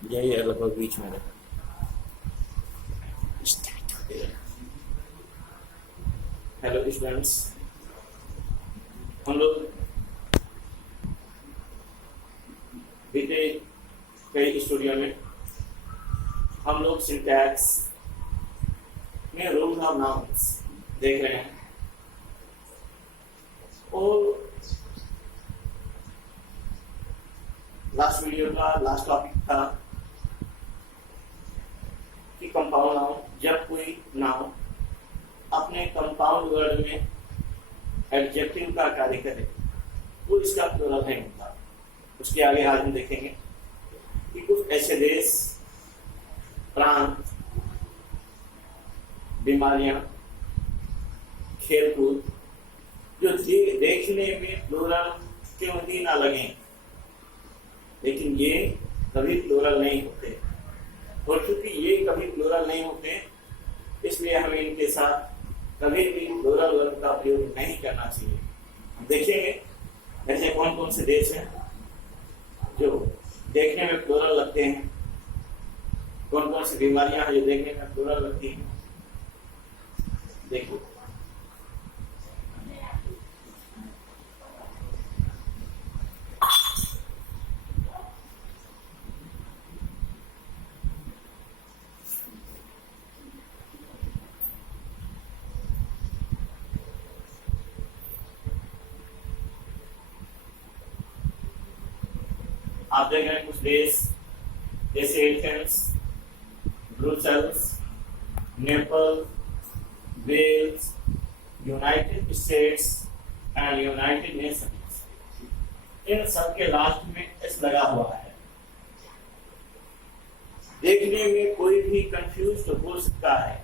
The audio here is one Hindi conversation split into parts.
यही है लगभग बीच में। हेलो स्टूडेंट्स, हम लोग बीते कई स्टूडियो में हम लोग सिंटैक्स में रूल्स ऑफ नाउन्स देख रहे हैं और लास्ट वीडियो का लास्ट टॉपिक था कि कंपाउंड नाउन, जब कोई नाउन अपने कंपाउंड वर्ड में एडजेक्टिव का कार्य करे तो इसका प्लूरल नहीं होता। उसके आगे आज हम देखेंगे कि कुछ ऐसे देश, प्रांत, बीमारियां, खेलकूद जो देखने में प्लूरल क्यों ही ना लगे, लेकिन ये कभी प्लूरल नहीं होते। और चूंकि ये कभी प्लूरल नहीं होते, इसलिए हमें इनके साथ कभी भी प्लूरल वर्ब का प्रयोग नहीं करना चाहिए। हम देखेंगे ऐसे कौन कौन से देश हैं जो देखने में प्लूरल लगते हैं, कौन कौन सी बीमारियां हैं जो देखने में प्लूरल लगती हैं। देखिए, आप देख रहे हैं कुछ देश जैसे Athens, Brussels, Naples, Wales, United States and United Nations. इन सब के लास्ट में एस लगा हुआ है। देखने में कोई भी कंफ्यूज तो हो सकता है,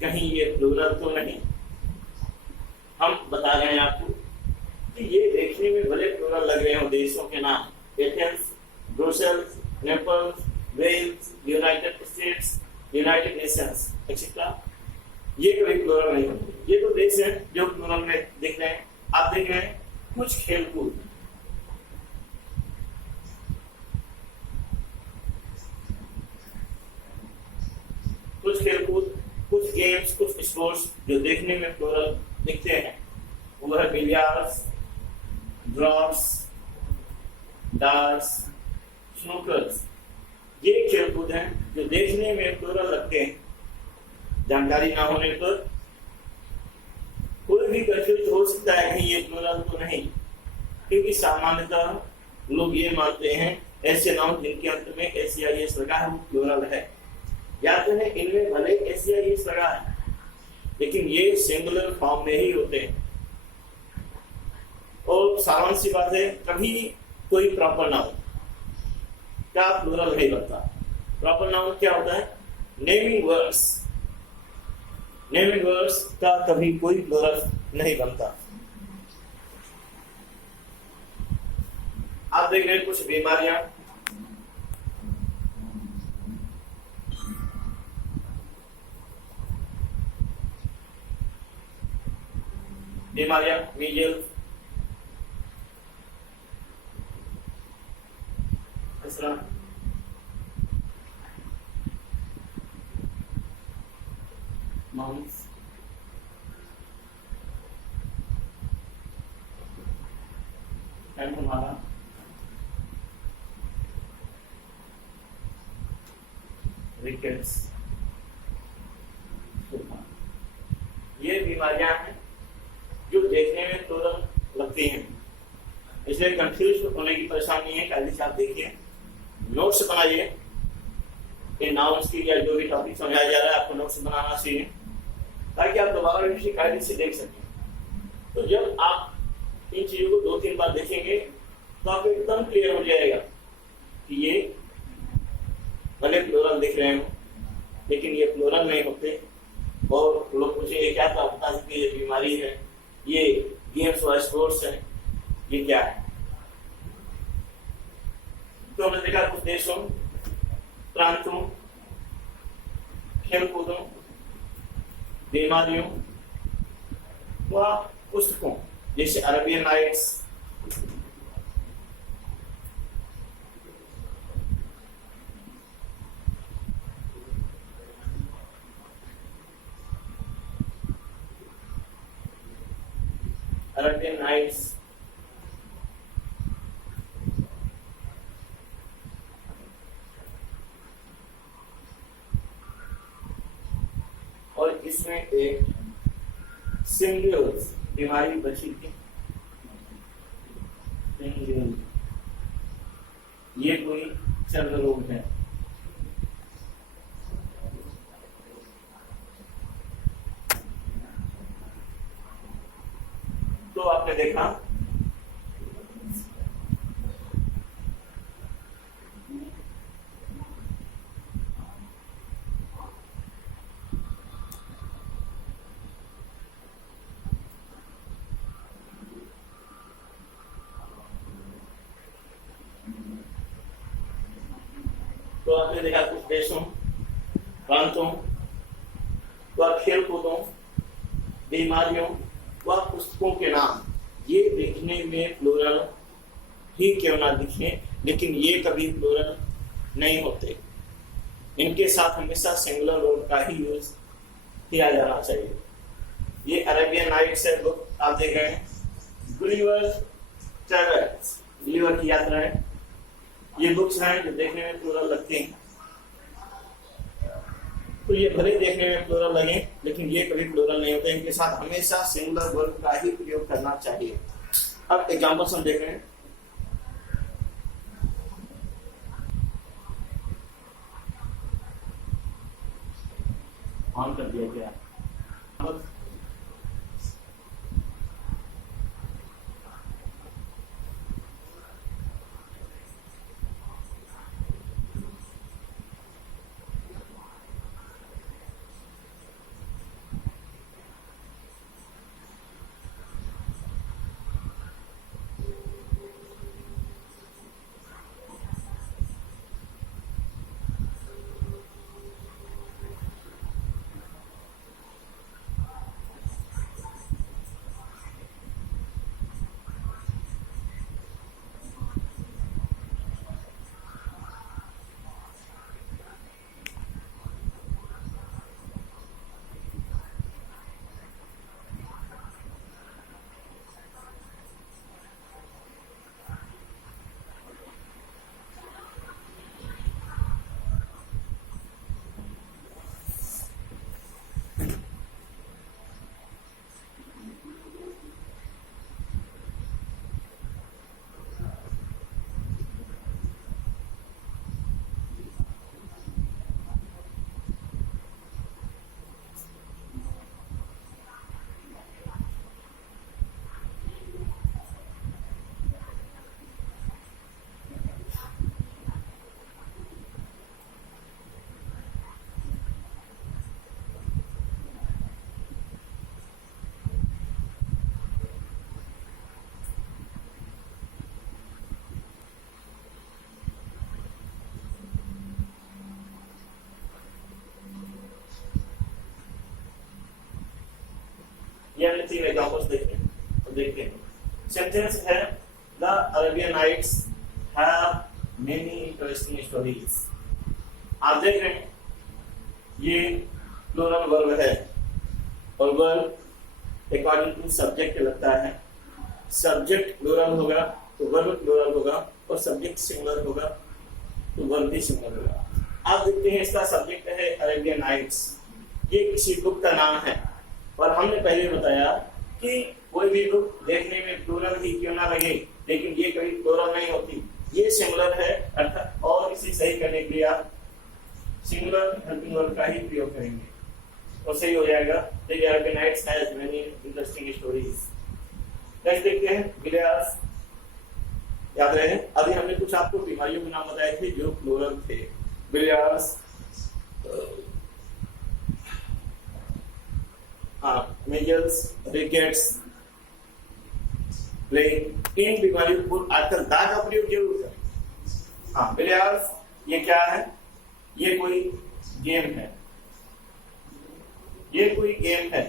कहीं ये प्लूरल तो नहीं। हम बता रहे हैं आपको कि ये देखने में भले प्लूरल लग रहे हो देशों के नाम, Athens, Brussels, Naples, Wales, United States, United Nations etcetera, ये कभी प्लूरल नहीं होते। ये तो देश हैं जो प्लूरल में दिख रहे हैं। आप देख रहे हैं कुछ खेलकूद, कुछ गेम्स, कुछ स्पोर्ट्स जो देखने में प्लूरल दिखते हैं, वो है बिलियर्ड्स, ड्रॉप्स, डार्ट्स, स्नूकर्स। ये खेलकूद हैं जो देखने में प्लूरल लगते हैं। जानकारी ना होने पर कोई भी कंफ्यूज हो सकता है कहीं ये प्लूरल तो नहीं, क्योंकि सामान्यतः लोग ये मानते हैं ऐसे नाउन जिनके अंत में एस लगा है वो प्लूरल है। याद रहे इनमें भले एस लगा है, लेकिन ये सिंगुलर फॉर्म में ही होते हैं। और सारांश सी बात है, कभी कोई प्रॉपर नाउन क्या प्लूरल नहीं बनता। प्रॉपर नाउन क्या होता है? Naming words. नेमिंग वर्ड्स का कभी कोई प्लूरल नहीं बनता। आप देख रहे हैं कुछ बीमारियां, मीजल्स, माउस, हमारा रिकेट्स। ये बीमारियां हैं जो देखने में प्लूरल लगती हैं, इसलिए कंफ्यूज होने की परेशानी है। कायदे से आप देखिए, नोट्स बनाइए इन नाउन्स की या जो भी टॉपिक समझाया जा रहा है, आपको नोट्स बनाना चाहिए ताकि आप दोबारा भी कायदे से देख सकें। तो जब आप इन चीजों को 2-3 बार देखेंगे तो आपको एकदम क्लियर हो जाएगा कि ये भले प्लूरल दिख रहे हो, लेकिन ये प्लूरल नहीं होते। और लोग पूछेंगे क्या तो आप बता सकते ये बीमारी है, ये गेम्स और स्पोर्ट्स है, ये क्या है? तो हमने देखा कुछ देशों, प्रांतों, खेलकूदों, बीमारियों व पुस्तकों जैसे अरेबियन नाइट्स, अरेबियन नाइट्स, और इसमें एक सिंग्यूल्स बीमारी बची थी। ये कोई चर्म रोग है। तो आपने देखा कुछ देशों, प्रांतों व खेल कूदों, बीमारियों व पुस्तकों के नाम ये दिखने में प्लूरल ही क्यों ना दिखे, लेकिन ये कभी प्लूरल नहीं होते। इनके साथ हमेशा सिंगुलर वर्ड का ही यूज किया जाना चाहिए। ये अरेबियन नाइट्स है बुक, आप देख रहे हैं, गुलिवर्स ट्रैवल्स, गुलिवर की यात्रा है। ये बुक्स हैं जो देखने में प्लूरल लगती हैं, तो ये भले देखने में प्लूरल लगे लेकिन ये कभी प्लूरल नहीं होते। इनके साथ हमेशा सिंगुलर वर्ब का ही प्रयोग करना चाहिए। अब एग्जांपल्स हम देख रहे हैं। ऑन कर दिया क्या? ये हमने तीन एग्जांपल्स देखते हैं। सेंटेंस है the Arabian nights have many interesting stories. आप देख रहे हैं ये प्लूरल वर्ब है और वर्ब अकॉर्डिंग टू सब्जेक्ट लगता है। सब्जेक्ट प्लूरल होगा तो वर्ब प्लूरल होगा, और सब्जेक्ट सिंगुलर होगा तो वर्ब भी सिंगुलर होगा। आप देखते हैं इसका सब्जेक्ट है अरेबियन नाइट्स, ये किसी बुक का नाम है, और हमने पहले बताया कि कोई भी बुक देखने में प्लूरल ही क्यों ना लगे लेकिन ये कभी प्लूरल नहीं होती, ये सिंगुलर है। अर्थात और इसे सही करने के लिए आप सिंगुलर हेल्पिंग वर्ब का ही प्रयोग करेंगे तो सही हो जाएगा। The Arabian nights has many interesting stories. Next देखते हैं गिलियास। याद रहे अभी हमने कुछ आपको बीमारियों के नाम बताए थे जो प्लूरल थे। गिलियास, मेजल्स, रिकेट्स, प्लेग, इन बीमारियों को आजकल दा का प्रयोग जरूर करें। हाँ, बिलियर्ड्स ये क्या है? ये कोई गेम है, ये कोई गेम है।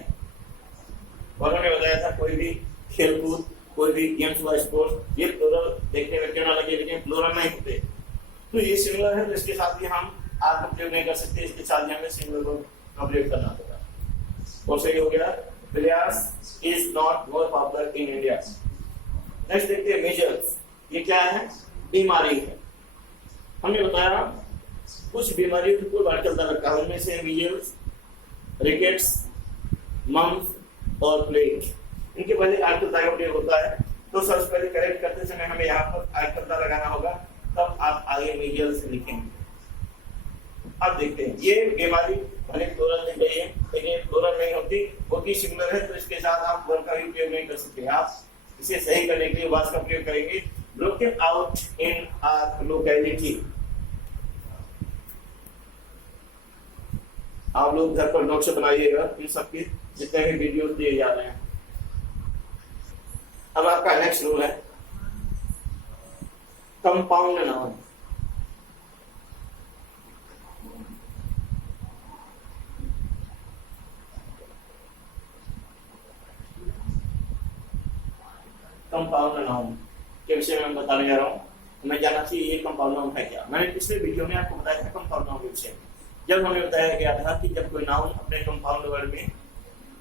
और मैंने बताया था कोई भी खेलकूद, कोई भी गेम्स व स्पोर्ट्स, ये प्लूरल देखने में क्यों ना लगे लेकिन प्लूरल नहीं होते। तो ये सिंगुलर है तो इसके साथ भी हम आर का प्रयोग नहीं कर सकते, इसके साथ हमें सिंगुलर का प्रयोग करना होगा। और सही हो गया billiards is not more popular in India. Next देखते हैं मीजल्स। ये क्या है? बीमारी है। हमने बताया कुछ बीमारियों को बार चलता रखा है, उनमें से मीजल्स, रिकेट्स, मम्स और प्लेग। इनके पहले आर्कलता का प्रयोग होता है, तो सबसे पहले करेक्ट करते समय हमें यहाँ पर आर्कलता लगाना होगा, तब आप आगे मीजल्स लिखेंगे। अब देखते हैं ये बीमारी भले प्लूरल दिख रही है लेकिन प्लूरल नहीं होती, होती सिंगुलर है, तो इसके साथ आप वर्ब का भी प्रयोग नहीं कर सकते। आप इसे सही करने के लिए वाज का प्रयोग करेंगे। Broken out in a locality. आप लोग घर पर नोट्स बनाइएगा, इन सबके जितने भी वीडियोस दिए जा रहे हैं। अब आपका नेक्स्ट रूल है कंपाउंड नाउन। कंपाउंड नाउन के विषय में मैं बताने जा रहा हूँ। हमें जानना चाहिए ये कंपाउंड नाउन है क्या। मैंने पिछले वीडियो में आपको बताया था कंपाउंड नाउन के विषय में, जब हमें बताया गया था कि जब कोई नाउन अपने कंपाउंड वर्ड में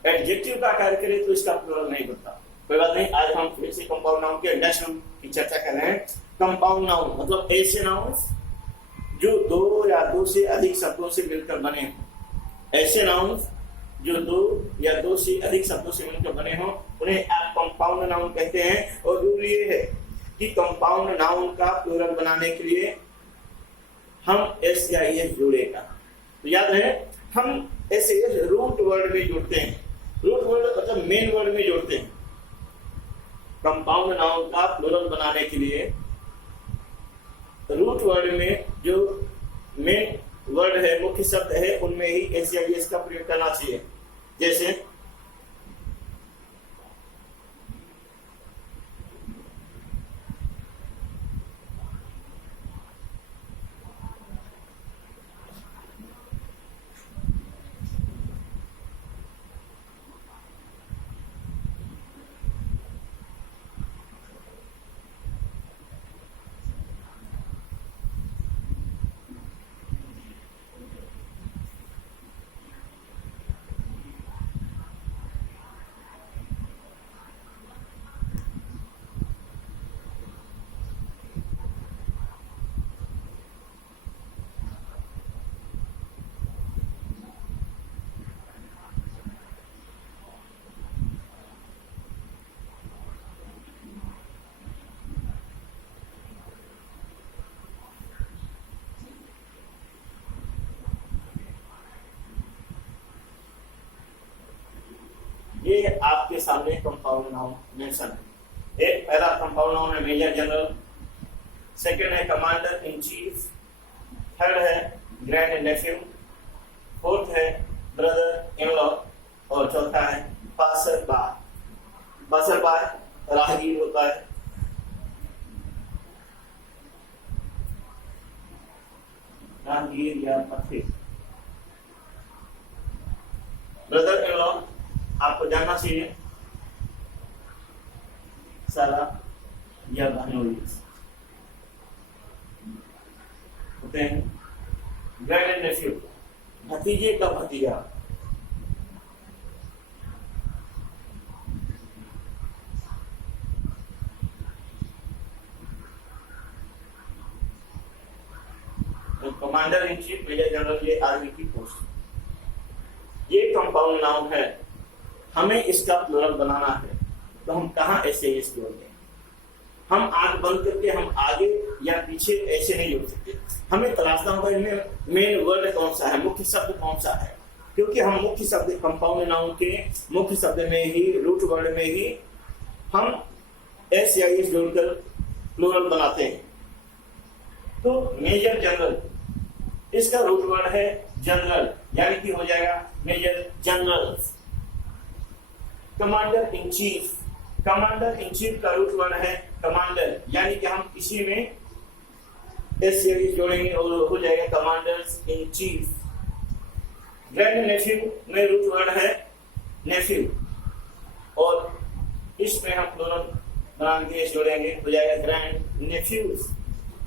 एडजेक्टिव का कार्य करे तो इसका प्लूरल नहीं बनता। कोई बात नहीं, आज हम फिर से कंपाउंड नाउन के नेक्स्ट रूल की चर्चा कर रहे हैं। कंपाउंड नाउन मतलब ऐसे नाउन जो दो या दो से अधिक शब्दों से मिलकर बने हों। ऐसे नाउन जो दो या दो से अधिक शब्दों से मिलकर बने हों उन्हें आप कंपाउंड नाउन कहते हैं। और रूल ये है कि कंपाउंड नाउन का प्लूरल बनाने के लिए हम एस या एस जोड़ेगा। तो याद रहे, हम एस रूट वर्ड में जोड़ते हैं। रूट वर्ड मतलब मेन वर्ड में जोड़ते हैं। कंपाउंड नाउन का प्लूरल बनाने के लिए रूट वर्ड में जो मेन वर्ड है, मुख्य शब्द है, उनमें ही एस या एस का प्रयोग करना चाहिए। जैसे ये आपके सामने कंपाउंड नाउन मेंशन है। एक पहला कंपाउंड नाउन है मेजर जनरल, सेकंड है कमांडर इन चीफ, थर्ड है ग्रैंड नेफ्यू, फोर्थ है ब्रदर इन लॉ और चौथा है पासर बाय। पासर बाय राहगीर होता है। राहगीर या पथिक। ब्रदर इन लॉ आपको जानना चाहिए, साला या बहनोई होते हैं। ग्रैंड नेफ्यू भतीजे का भतीजा। तो commander in chief, major general, ये आर्मी की पोस्ट। ये कंपाउंड नाउन है। हमें इसका प्लूरल बनाना है, तो हम कहाँ ऐसे एस जोड़ेंगे? हम आंख बंद करके हम आगे या पीछे ऐसे नहीं जोड़ सकते। हमें तलाशना होगा इनमें मेन वर्ड कौन सा है, मुख्य शब्द कौन सा है, क्योंकि हम मुख्य शब्द कंपाउंड नाउन के मुख्य शब्द में ही, रूट वर्ड में ही हम एस या एस जोड़कर प्लूरल बनाते हैं। तो मेजर जनरल, इसका रूट वर्ड है जनरल, यानी कि हो जाएगा major general. Commander in chief, commander in chief का रूट वर्ड है कमांडर, यानी कि हम इसी में एस सीरीज जोड़ेंगे और हो जाएगा commanders in chief. Grand nephew में रूट वर्ड है नेफ्यू और इसमें हम प्लूरल बना के जोड़ेंगे, हो जाएगा grand nephews.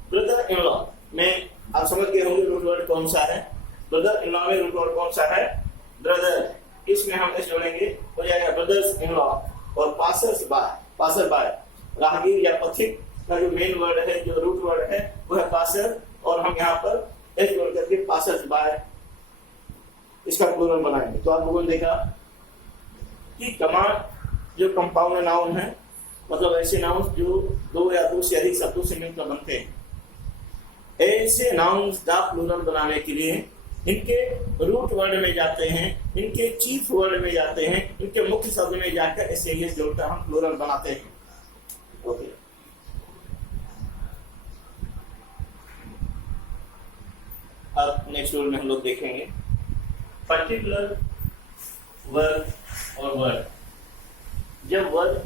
Brother in law में आप समझ गए होंगे रूट वर्ड कौन सा है। ब्रदर इन लॉ में रूट वर्ड कौन सा है? ब्रदर। इसमें हम एस जोड़ेंगे, हो जाएगा ब्रदर्स इन लॉ। और पासर्स बाय, पासर बाय राहगीर या पथिक का जो मेन वर्ड है, जो रूट वर्ड है वो है पासर, और हम यहाँ पर एस जोड़ करके पासर्स बाय इसका प्लूरल बनाएंगे। तो आप लोगों ने देखा कि कमांड जो कंपाउंड नाउन है, मतलब ऐसे नाउन जो दो या दो से अधिक शब्दों से मिलकर बनते हैं, ऐसे नाउन्स का प्लूरल बनाने के लिए इनके रूट वर्ड में जाते हैं, इनके चीफ वर्ड में जाते हैं, इनके मुख्य शब्द में जाकर ऐसे ये जोड़कर हम प्लूरल बनाते हैं। ओके, अब नेक्स्ट रूल में हम लोग देखेंगे पर्टिकुलर वर्ड और वर्ड। जब वर्ड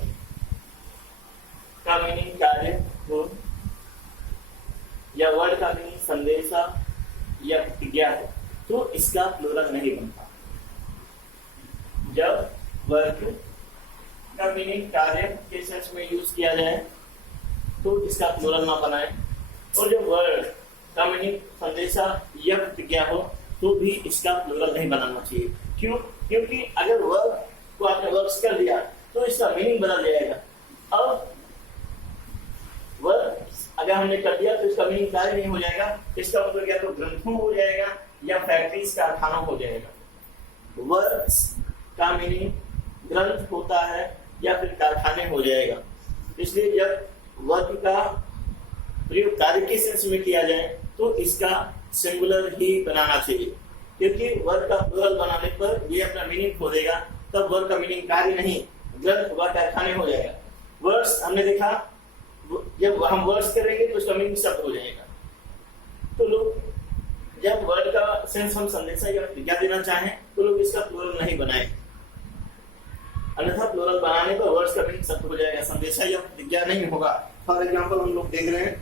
का मीनिंग कार्य हो या वर्ड का मीनिंग संदेशा या प्रतिज्ञा हो तो इसका प्लूरल नहीं बनता। जब वर्ड का मीनिंग कार्य के सेंस में यूज किया जाए तो इसका प्लूरल ना बनाए, और जब वर्ड का मीनिंग संदेशा या प्रतिज्ञा हो तो भी इसका प्लूरल नहीं बनाना चाहिए। क्यों? क्योंकि अगर वर्ड को आपने वर्क्स कर दिया तो इसका मीनिंग बदल जाएगा। अब वर्ड अगर हमने कर दिया तो इसका मीनिंग कार्य नहीं हो जाएगा, इसका मतलब या तो ग्रंथों हो जाएगा या फैक्ट्रीज कारखानों हो जाएगा। वर्ड्स का मीनिंग ग्रंथ होता है या फिर कारखाने हो जाएगा। इसलिए जब वर्ड का प्रयोग कार्य के सेंस में किया जाए तो इसका सिंगुलर ही बनाना चाहिए, क्योंकि वर्ड का प्लूरल बनाने पर ये अपना मीनिंग खो देगा। तब वर्ड का मीनिंग कार्य नहीं, ग्रंथ व कारखाने हो जाएगा। वर्ड्स हमने देखा, जब हम वर्ड्स करेंगे तो उसका मीनिंग शब्द हो जाएगा। तो लोग जब वर्ड का सेंस हम संदेशा या प्रतिज्ञा देना चाहें तो लोग इसका प्लूरल नहीं बनाए, अन्यथा प्लूरल बनाने पर वर्ड्स का मीनिंग शब्द हो जाएगा, संदेशा या प्रतिज्ञा नहीं होगा। फॉर एग्जाम्पल हम लोग देख रहे हैं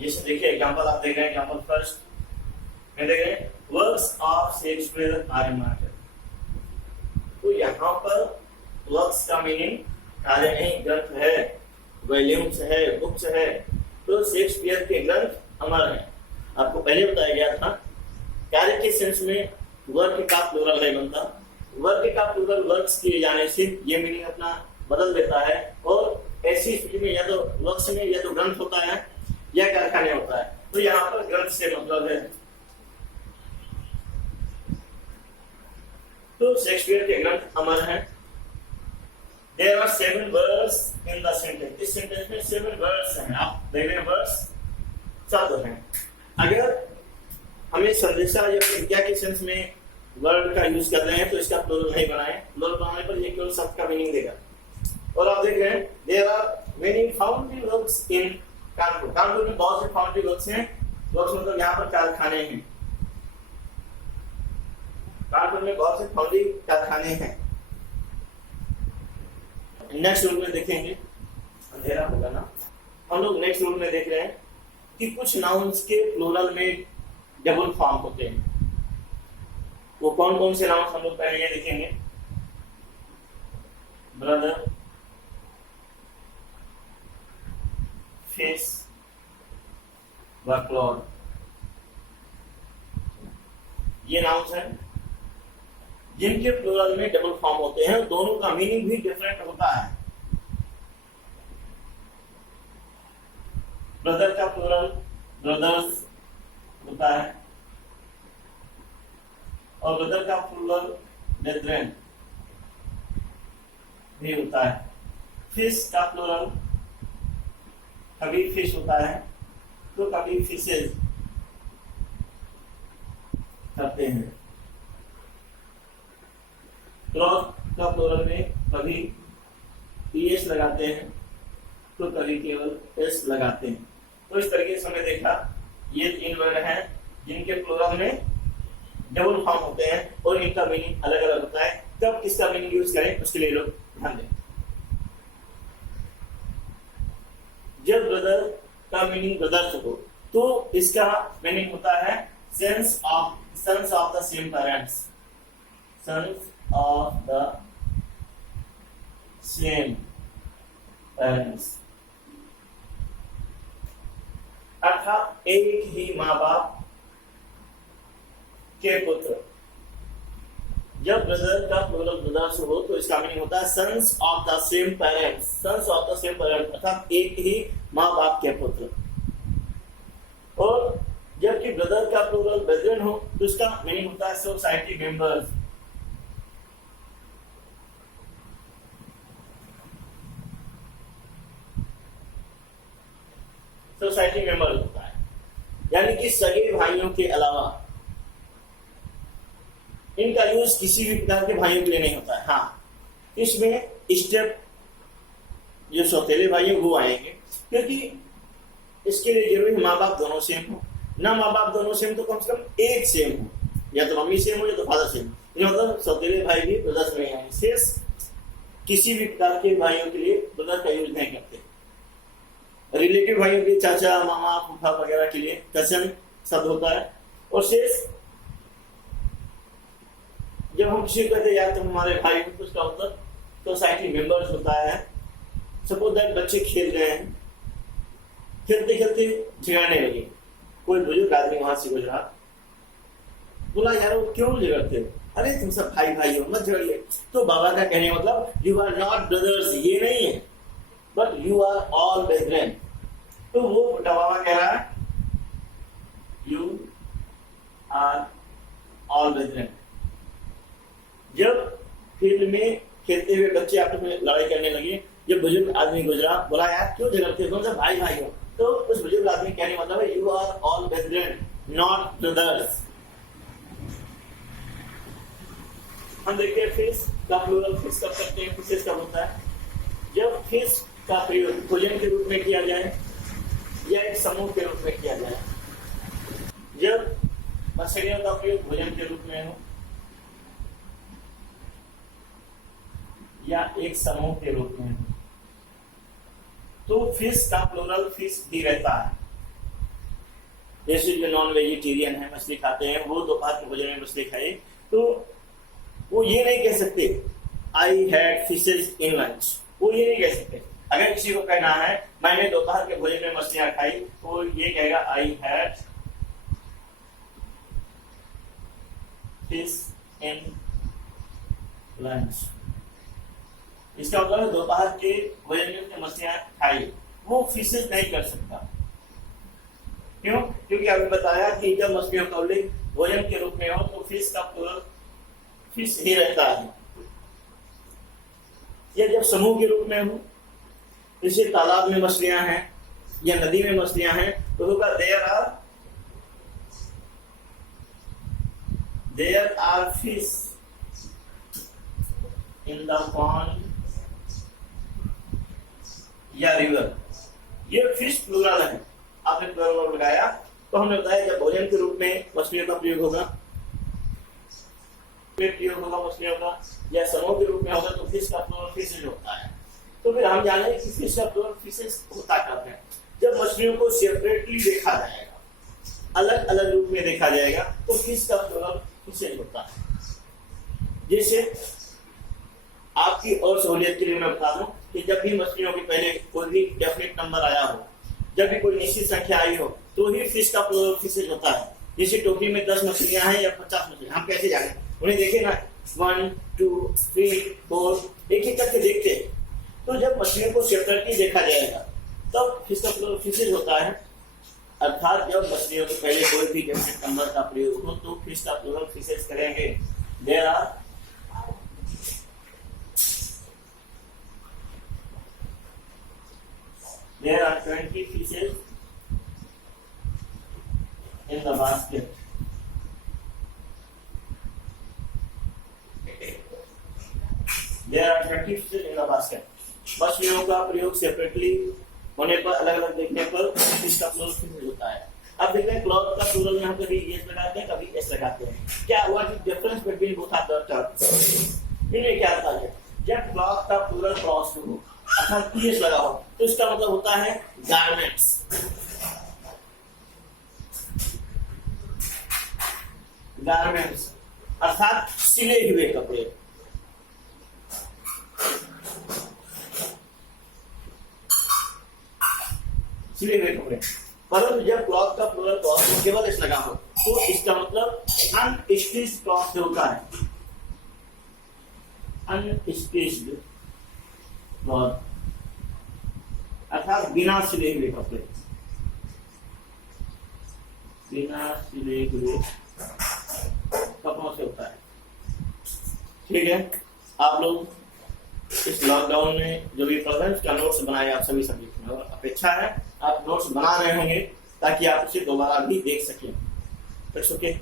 जैसे देखिए एग्जांपल आप देख रहे हैं, एग्जांपल फर्स्ट में देख रहे हैं works of Shakespeare are immortal. तो यहाँ पर वर्क्स का मीनिंग कार्य नहीं, ग्रंथ है, वॉल्यूम्स है, बुक्स है। तो शेक्सपियर के ग्रंथ अमर हैं। आपको पहले बताया गया था कार्य के सेंस में वर्क का प्लूरल नहीं बनता, वर्क का प्लूरल वर्क्स किए जाने से ये मीनिंग अपना बदल देता है। और ऐसी स्थिति में या तो वर्क्स में या तो ग्रंथ होता है या कारखाने होता है। तो यहाँ पर ग्रंथ से मतलब है। तो शेक्सपियर के ग्रंथ अमर हैं। There are 7 words in the sentence. इस सेंटेंस में 7 words हैं। आप देख रहे हैं वर्ड्स शब्द हैं। अगर हमें संदेशा या प्रतिज्ञा के सेंस में वर्ड का यूज कर रहे हैं तो इसका प्लूरल नहीं बनाए। प्लूरल बनाने पर ये केवल शब्द का मीनिंग देगा। और आप देख रहे हैं there are many foundry works in Kanpur. Kanpur में बहुत से फाउंड्री वर्क्स हैं। वर्क्स मतलब यहाँ पर कारखाने हैं। कानपुर में बहुत से फौजी कारखाने हैं। नेक्स्ट रूल में देखेंगे, अंधेरा होगा ना, हम लोग नेक्स्ट रूल में देख रहे हैं कि कुछ नाउन्स के प्लूरल में डबल फॉर्म होते हैं। वो कौन कौन से नाउन्स हम लोग पहले ये देखेंगे। ब्रदर, फिश, वर्कलोड, ये नाउन्स हैं जिनके प्लूरल में डबल फॉर्म होते हैं। दोनों का मीनिंग भी डिफरेंट होता है। ब्रदर का प्लूरल ब्रदर्स होता है और ब्रदर का प्लूरल ब्रेथरेन भी होता है। फिश का प्लूरल कभी फिश होता है तो कभी फिशेज करते हैं। क्लॉथ का प्लूरल में कभी ईएस लगाते हैं तो कभी केवल एस लगाते हैं। तो इस तरीके से हमने देखा ये 3 वर्ड हैं जिनके प्लूरल में डबल फॉर्म होते हैं और इनका मीनिंग अलग अलग होता है। कब किसका मीनिंग यूज करें उसके लिए लोग ध्यान दें। जब ब्रदर का मीनिंग ब्रदर्स हो तो इसका मीनिंग होता है sons of the same parents, sons of the same parents, अर्थात एक ही माँ बाप के पुत्र। जब ब्रदर का प्लूरल ब्रदर्स हो तो इसका मीनिंग होता है sons of the same parents, sons of the same parents अर्थात एक ही माँ बाप के पुत्र। और जबकि ब्रदर का प्लूरल ब्रेथरेन हो तो इसका मीनिंग होता है सोसाइटी मेंबर्स। सोसाइटी मेंबर होता है, यानी कि सगे भाइयों के अलावा इनका यूज किसी भी प्रकार के भाइयों के लिए नहीं होता है। हाँ, इसमें स्टेप जो सौतेले भाई वो आएंगे, क्योंकि इसके लिए जरूरी माँ बाप दोनों सेम हो। ना माँ बाप दोनों सेम तो कम से कम एक सेम हो, या तो मम्मी सेम हो या तो फादर सेम। मतलब सौतेले भाई भी ब्रदर्स में आएंगे। शेष किसी भी प्रकार के भाइयों के लिए ब्रदर का यूज नहीं करते। रिलेटिव भाइयों के चाचा मामा फूफा वगैरह के लिए कजन शब्द होता है। और शेष जब हम किसी को कहते हैं यार तुम हमारे भाई हो तो उसका मतलब सोसाइटी मेंबर्स होता है। सपोज दैट बच्चे खेल रहे हैं, खेलते खेलते झगड़ने लगे, कोई बुजुर्ग आदमी वहां से गुजरा, बोला यार वो क्यों झगड़ते हो, अरे तुम सब भाई भाई हो मत झगड़िए। तो बाबा का कहने मतलब यू आर नॉट ब्रदर्स, ये नहीं है, बट यू आर ऑल ब्रेथरेन। तो वो बाबा कह रहा है यू आर ऑल ब्रेथरेन। जब फील्ड में खेलते हुए बच्चे आपस में लड़ाई करने लगे, जब बुजुर्ग आदमी गुजरा, बोला यार क्यों झगड़ते हो, सब भाई भाई हो। तो उस बुजुर्ग आदमी कहने मतलब है you are all brethren not brothers. हम देखते हैं फिश का प्लूरल फिश कब करते हैं, फिशेस कब होता है जब फिश का प्रयोग भोजन के रूप में किया जाए या एक समूह के रूप में किया जाए। जब मछलियों का प्रयोग भोजन के रूप में हो या एक समूह के रूप में हो तो फिश का प्लूरल फिश भी रहता है। जैसे जो नॉन वेजिटेरियन है, मछली खाते हैं, वो दोपहर के भोजन में मछली खाए तो वो ये नहीं कह सकते I had fishes in lunch, वो ये नहीं कह सकते। अगर किसी को कहना है मैंने दोपहर के भोजन में मछलियां खाई तो ये कहेगा I had fish in lunch. इसका मतलब है दोपहर के भोजन में मछलियां खाई, वो फिशेज नहीं कर सकता। क्यों? क्योंकि अभी बताया कि जब मछलियों का उल्लेख भोजन के रूप में हो तो फिश का प्लूरल फिश ही रहता है। या जब समूह के रूप में हो, जैसे तालाब में मछलियां हैं या नदी में मछलियां हैं तो होगा there are fish in the pond या रिवर। ये फिश प्लूरल है, आपने प्लूरल लगाया तो हमने बताया जब भोजन के रूप में मछलियों का प्रयोग होगा में प्रयोग होगा मछलियों का, या समूह के रूप में होगा तो फिश का प्लूरल फिशेज होता है। तो फिर हम जाने कि फिश का प्लूरल फिशेज होता कब है, जब मछलियों को सेपरेटली देखा जाएगा, अलग अलग रूप में देखा जाएगा तो फिश का प्लूरल फिशेज होता है। जैसे आपकी और सहूलियत के लिए मैं बता दूं कि जब भी मछलियों के पहले कोई भी डेफिनेट नंबर आया हो, जब भी कोई निश्चित संख्या आई हो, तो ही फिश का प्लूरल फिशेज होता है। जैसे टोकरी में 10 मछलियां हैं या 50 मछलियां, हम कैसे जाने, उन्हें देखे ना 1 2 3 4 एक एक करके देखते हैं। तो जब मछलियों को सेपरेटली देखा जाएगा तब फिश का प्लूरल फिशेज होता है। अर्थात जब मछलियों के पहले कोई भी डेफिनेट नंबर का प्रयोग हो तो फिश का प्लूरल फिशेज करेंगे। There are 20 fishes in the basket. There are 20 fishes in the basket. मछलियों का प्रयोग सेपरेटली होने पर, अलग अलग देखने पर फिश का प्लूरल फिशेज होता है। अब देखते हैं क्लॉथ का प्लूरल में हम कभी एस लगाते हैं, कभी एस लगाते हैं। क्या what is difference between both of the terms? इनमें क्या अंतर है? जब क्लॉथ का प्लूरल क्रॉस हो अर्थात पीएस लगा हो तो इसका मतलब होता है गारमेंट्स। गारमेंट्स अर्थात सिले हुए कपड़े। सिले हुए कपड़े। परंतु जब क्लॉथ का प्लूरल क्रॉस केवल एस लगा हो तो इसका मतलब अनस्टिच्ड क्लॉथ होता है। अनस्टिच्ड क्लॉथ अर्थात बिना सिले हुए कपड़े। बिना सिले हुए कपड़ों से होता है। ठीक है, आप लोग इस लॉकडाउन में जो भी पढ़ रहे हैं उसका नोट्स बनाए आप सभी सब्जेक्ट में, और अपेक्षा है आप नोट्स बना रहे होंगे ताकि आप उसे दोबारा भी देख सकें। ओके।